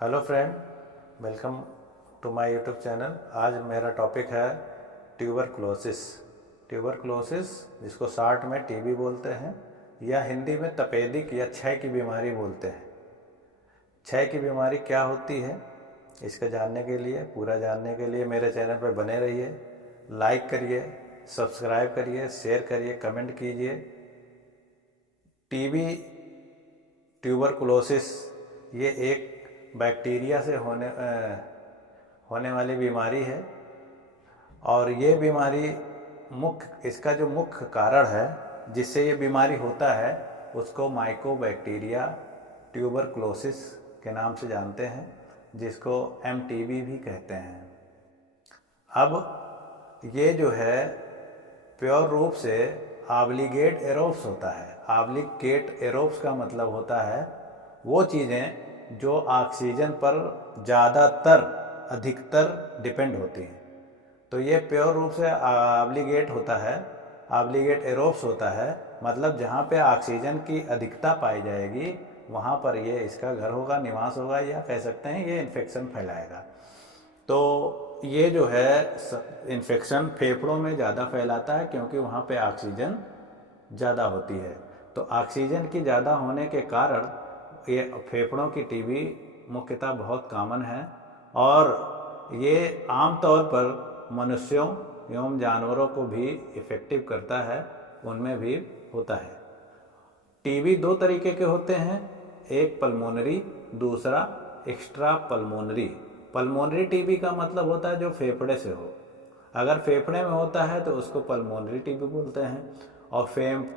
Hello friend, welcome to my YouTube channel. आज मेरा topic है ट्यूबरक्लोसिस। ट्यूबरक्लोसिस जिसको शॉर्ट में टीबी बोलते हैं या हिंदी में तपेदिक या क्षय की बीमारी बोलते हैं। क्षय की बीमारी क्या होती है, इसका जानने के लिए, पूरा जानने के लिए मेरे चैनल पर बने रहिए। लाइक करिए, सब्सक्राइब करिए, शेयर करिए, कमेंट कीजिए। टीबी, ट्यूबरकुलोसिस, ये एक बैक्टीरिया से होने वाली बीमारी है। और ये बीमारी इसका जो मुख्य कारण है जिससे ये बीमारी होता है उसको माइकोबैक्टीरिया ट्यूबरकुलोसिस के नाम से जानते हैं, जिसको एमटीबी भी कहते हैं। अब ये जो है प्योर रूप से ऑब्लिगेट एरोब्स होता है। ऑब्लिगेट एरोब्स का मतलब होता है वो चीज़ें जो ऑक्सीजन पर ज़्यादातर, अधिकतर डिपेंड होती हैं। तो ये प्योर रूप से ऑब्लिगेट होता है, ऑब्लिगेट एरोब्स होता है। मतलब जहाँ पे ऑक्सीजन की अधिकता पाई जाएगी वहाँ पर ये इसका घर होगा, निवास होगा, या कह सकते हैं ये इन्फेक्शन फैलाएगा। तो ये जो है इन्फेक्शन फेफड़ों में ज़्यादा फैलाता है क्योंकि वहाँ पे ऑक्सीजन ज़्यादा होती है। तो ऑक्सीजन की ज़्यादा होने के कारण ये फेफड़ों की टीबी मुख्यतः बहुत कॉमन है। और ये आमतौर पर मनुष्यों एवं जानवरों को भी इफ़ेक्टिव करता है, उनमें भी होता है। टीबी दो तरीके के होते हैं, एक पल्मोनरी, दूसरा एक्स्ट्रा पल्मोनरी। पल्मोनरी टीबी का मतलब होता है जो फेफड़े से हो। अगर फेफड़े में होता है तो उसको पल्मोनरी टीबी बोलते हैं, और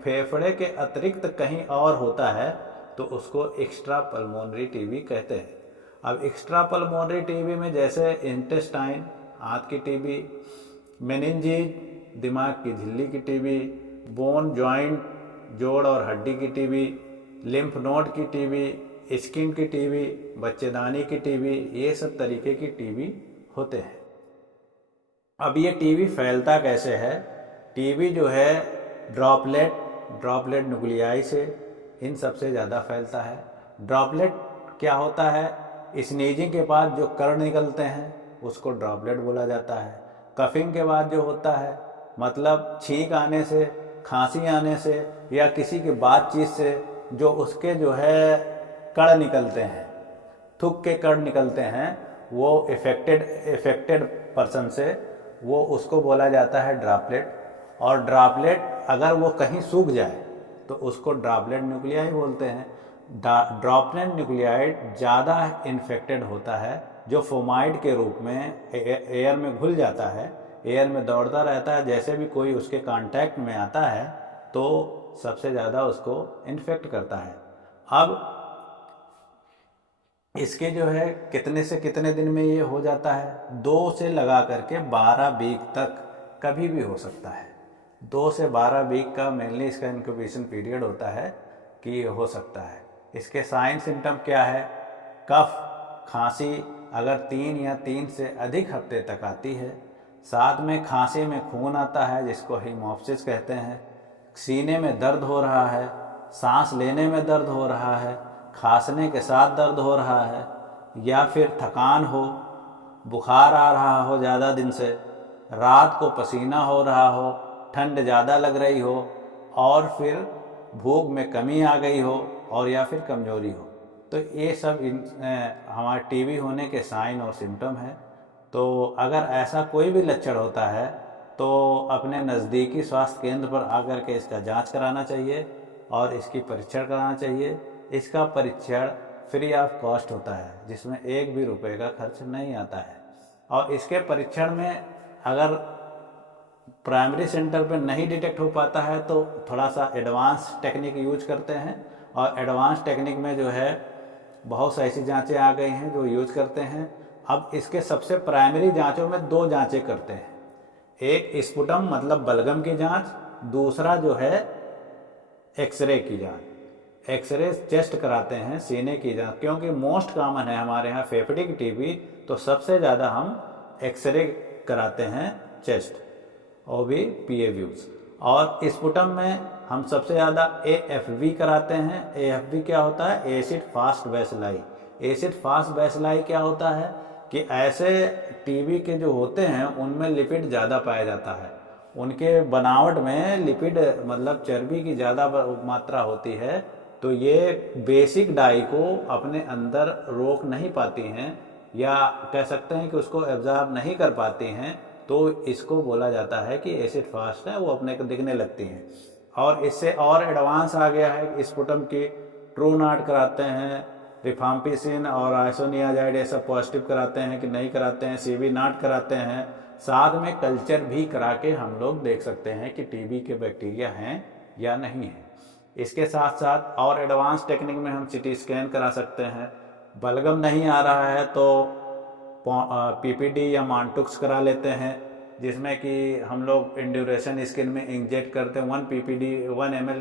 फेफड़े के अतिरिक्त कहीं और होता है तो उसको एक्स्ट्रा पल्मोनरी टीबी कहते हैं। अब एक्स्ट्रा पल्मोनरी टीबी में जैसे इंटेस्टाइन, आंत की टीबी, मेनिंजीज, दिमाग की झिल्ली की टीबी, बोन जॉइंट, जोड़ और हड्डी की टीबी, लिम्फ नोड की टीबी, स्किन की टीबी, बच्चेदानी की टीबी, ये सब तरीके की टीबी होते हैं। अब ये टीबी फैलता कैसे है? टीबी जो है ड्रॉपलेट न्यूक्लियाई से, इन सबसे ज़्यादा फैलता है। ड्रॉपलेट क्या होता है? स्नीजिंग के बाद जो कण निकलते हैं उसको ड्रॉपलेट बोला जाता है। कफिंग के बाद जो होता है, मतलब छींक आने से, खांसी आने से, या किसी की बातचीत से जो उसके जो है कण निकलते हैं, थूक के कण निकलते हैं, वो इफेक्टेड पर्सन से, वो उसको बोला जाता है ड्रॉपलेट। और ड्रॉपलेट अगर वो कहीं सूख जाए तो उसको ड्रॉपलेट न्यूक्लियाई बोलते हैं। ड्रॉपलेट न्यूक्लियाइड ज़्यादा इन्फेक्टेड होता है, जो फोमाइड के रूप में एयर में घुल जाता है, एयर में दौड़ता रहता है। जैसे भी कोई उसके कांटेक्ट में आता है तो सबसे ज़्यादा उसको इन्फेक्ट करता है। अब इसके जो है कितने से कितने दिन में ये हो जाता है? 2 से लगा करके 12 वीक तक कभी भी हो सकता है। 2 से 12 वीक का मेनली इसका इंक्यूबेशन पीरियड होता है कि ये हो सकता है। इसके साइन सिम्टम क्या है? कफ, खांसी अगर 3 या 3 से अधिक हफ्ते तक आती है। साथ में खांसी में खून आता है जिसको हीमोप्सिस कहते हैं। सीने में दर्द हो रहा है, सांस लेने में दर्द हो रहा है, खांसने के साथ दर्द हो रहा है, या फिर थकान हो, बुखार आ रहा हो ज़्यादा दिन से, रात को पसीना हो रहा हो, ठंड ज़्यादा लग रही हो, और फिर भूख में कमी आ गई हो, और या फिर कमजोरी हो। तो ये सब हमारे टीबी होने के साइन और सिम्टम हैं। तो अगर ऐसा कोई भी लक्षण होता है तो अपने नज़दीकी स्वास्थ्य केंद्र पर आकर के इसका जांच कराना चाहिए और इसकी परीक्षण कराना चाहिए। इसका परीक्षण फ्री ऑफ कॉस्ट होता है, जिसमें 1 भी रुपये का खर्च नहीं आता है। और इसके परीक्षण में अगर प्राइमरी सेंटर पर नहीं डिटेक्ट हो पाता है तो थोड़ा सा एडवांस टेक्निक यूज करते हैं। और एडवांस टेक्निक में जो है बहुत सी ऐसी जांचें आ गई हैं जो यूज करते हैं। अब इसके सबसे प्राइमरी जांचों में 2 जांचें करते हैं, एक स्पुटम मतलब बलगम की जांच, दूसरा जो है एक्सरे की जांच। एक्सरे चेस्ट कराते हैं, सीने की जांच, क्योंकि मोस्ट कॉमन है हमारे यहाँ फेफड़े की टीबी, तो सबसे ज़्यादा हम एक्सरे कराते हैं चेस्ट, और भी PAVs। और स्पुटम में हम सबसे ज़्यादा AFV कराते हैं। AFV क्या होता है? Acid fast bacilli. Acid fast bacilli क्या होता है कि ऐसे टीबी के जो होते हैं उनमें लिपिड ज़्यादा पाया जाता है, उनके बनावट में लिपिड मतलब चर्बी की ज़्यादा मात्रा होती है, तो ये बेसिक डाई को अपने अंदर रोक नहीं पाती हैं या कह सकते हैं कि उसको एब्जॉर्ब नहीं कर पाती हैं, तो इसको बोला जाता है कि एसिड फास्ट है, वो अपने को दिखने लगती हैं। और इससे और एडवांस आ गया है, स्पुटम की ट्रू नॉट कराते हैं, रिफाम्पिसिन और आइसोनियाजाइड ये सब पॉजिटिव कराते हैं कि नहीं कराते हैं, सीवी नॉट कराते हैं, साथ में कल्चर भी करा के हम लोग देख सकते हैं कि टीबी के बैक्टीरिया हैं या नहीं है। इसके साथ साथ और एडवांस टेक्निक में हम सिटी स्कैन करा सकते हैं। बलगम नहीं आ रहा है तो पीपीडी या मांटुक्स करा लेते हैं, जिसमें कि हम लोग इंड्यूरेशन स्किन में इंजेक्ट करते हैं 1 पीपीडी 1 ml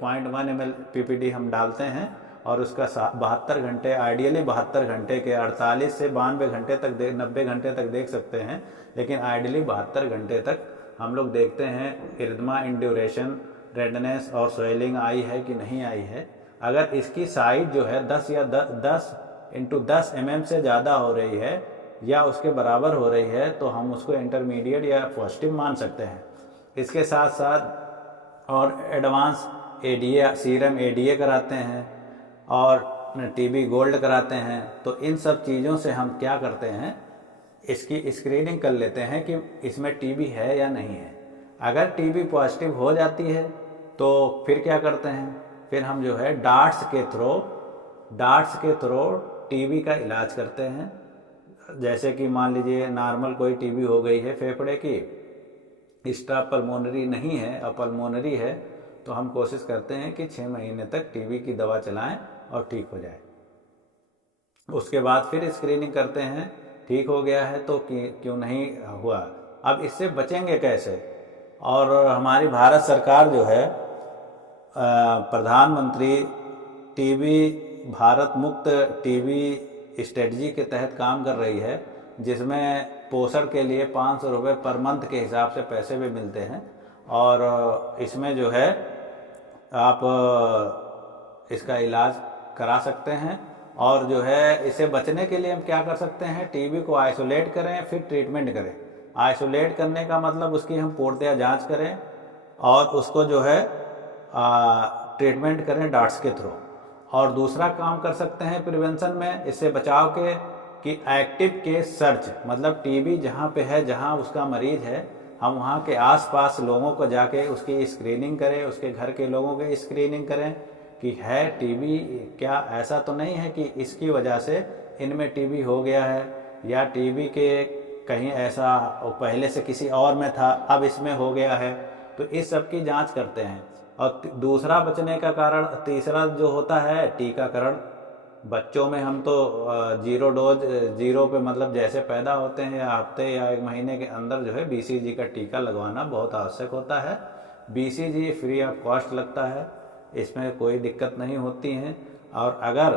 0.1 ml पीपीडी हम डालते हैं और उसका 72 घंटे, आइडियली 72 घंटे के 48 से 92 घंटे तक 90 घंटे तक देख सकते हैं, लेकिन आइडियली 72 घंटे तक हम लोग देखते हैं इरिथमा, इंड्यूरेशन, रेडनेस और स्वेलिंग आई है कि नहीं आई है। अगर इसकी साइज जो है 10 या 10 mm से ज़्यादा हो रही है या उसके बराबर हो रही है तो हम उसको इंटरमीडिएट या पॉजिटिव मान सकते हैं। इसके साथ साथ और एडवांस एडीए, सीरम एडीए कराते हैं और टीबी गोल्ड कराते हैं। तो इन सब चीज़ों से हम क्या करते हैं, इसकी स्क्रीनिंग कर लेते हैं कि इसमें टीबी है या नहीं है। अगर टीबी पॉजिटिव हो जाती है तो फिर क्या करते हैं, फिर हम जो है डार्ट्स के थ्रो टीबी का इलाज करते हैं। जैसे कि मान लीजिए नॉर्मल कोई टीबी हो गई है फेफड़े की, एक्स्ट्रा पल्मोनरी नहीं है और पल्मोनरी है, तो हम कोशिश करते हैं कि 6 महीने तक टीबी की दवा चलाएं और ठीक हो जाए। उसके बाद फिर स्क्रीनिंग करते हैं, ठीक हो गया है तो क्यों नहीं हुआ। अब इससे बचेंगे कैसे, और हमारी भारत सरकार जो है प्रधानमंत्री टीबी भारत मुक्त टीबी स्ट्रेटजी के तहत काम कर रही है, जिसमें पोषण के लिए 500 रुपये पर मंथ के हिसाब से पैसे भी मिलते हैं। और इसमें जो है आप इसका इलाज करा सकते हैं। और जो है इसे बचने के लिए हम क्या कर सकते हैं, टीबी को आइसोलेट करें फिर ट्रीटमेंट करें। आइसोलेट करने का मतलब उसकी हम पूर्णतया जांच करें और उसको जो है ट्रीटमेंट करें डार्ट्स के थ्रू। और दूसरा काम कर सकते हैं प्रिवेंशन में, इससे बचाव के कि एक्टिव केस सर्च, मतलब टीबी जहाँ पे है, जहाँ उसका मरीज है, हम वहाँ के आसपास लोगों को जाके उसकी स्क्रीनिंग करें, उसके घर के लोगों की स्क्रीनिंग करें कि है टीबी, क्या ऐसा तो नहीं है कि इसकी वजह से इनमें टीबी हो गया है, या टीबी के कहीं ऐसा पहले से किसी और में था अब इसमें हो गया है। तो इस सब की जांच करते हैं। और दूसरा बचने का कारण, तीसरा जो होता है टीकाकरण। बच्चों में हम तो 0 डोज 0 पे मतलब जैसे पैदा होते हैं या हफ्ते या 1 महीने के अंदर जो है BCG का टीका लगवाना बहुत आवश्यक होता है। BCG फ्री ऑफ कॉस्ट लगता है, इसमें कोई दिक्कत नहीं होती है। और अगर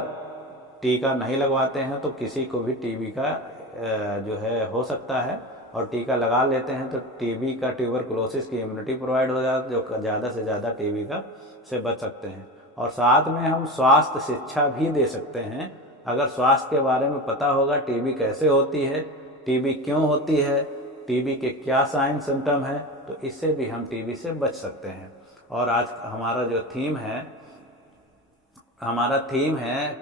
टीका नहीं लगवाते हैं तो किसी को भी टीबी का जो है हो सकता है, और टीका लगा लेते हैं तो टीबी का, ट्यूबरकुलोसिस की इम्यूनिटी प्रोवाइड हो जाती है, जो ज़्यादा से ज़्यादा टीबी का से बच सकते हैं। और साथ में हम स्वास्थ्य शिक्षा भी दे सकते हैं। अगर स्वास्थ्य के बारे में पता होगा, टीबी कैसे होती है, टीबी क्यों होती है, टीबी के क्या साइन सिम्टम है, तो इससे भी हम टीबी से बच सकते हैं। और आज हमारा जो थीम है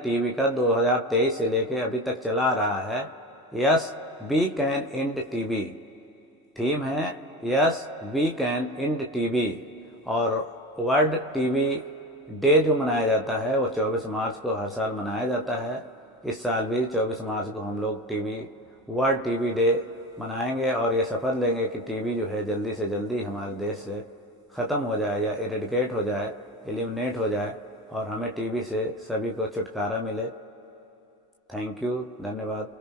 टीबी का 2023 से लेके अभी तक चला रहा है, yes we can end TB. Theme है yes we can end TB. और वर्ल्ड टीबी डे जो मनाया जाता है वो 24 मार्च को हर साल मनाया जाता है। इस साल भी 24 मार्च को हम लोग वर्ल्ड टीबी डे मनाएंगे और ये शपथ लेंगे कि टीबी जो है जल्दी से जल्दी हमारे देश से ख़त्म हो जाए या इरेडिकेट हो जाए, एलिमिनेट हो जाए, और हमें टीबी से सभी को छुटकारा मिले। थैंक यू, धन्यवाद।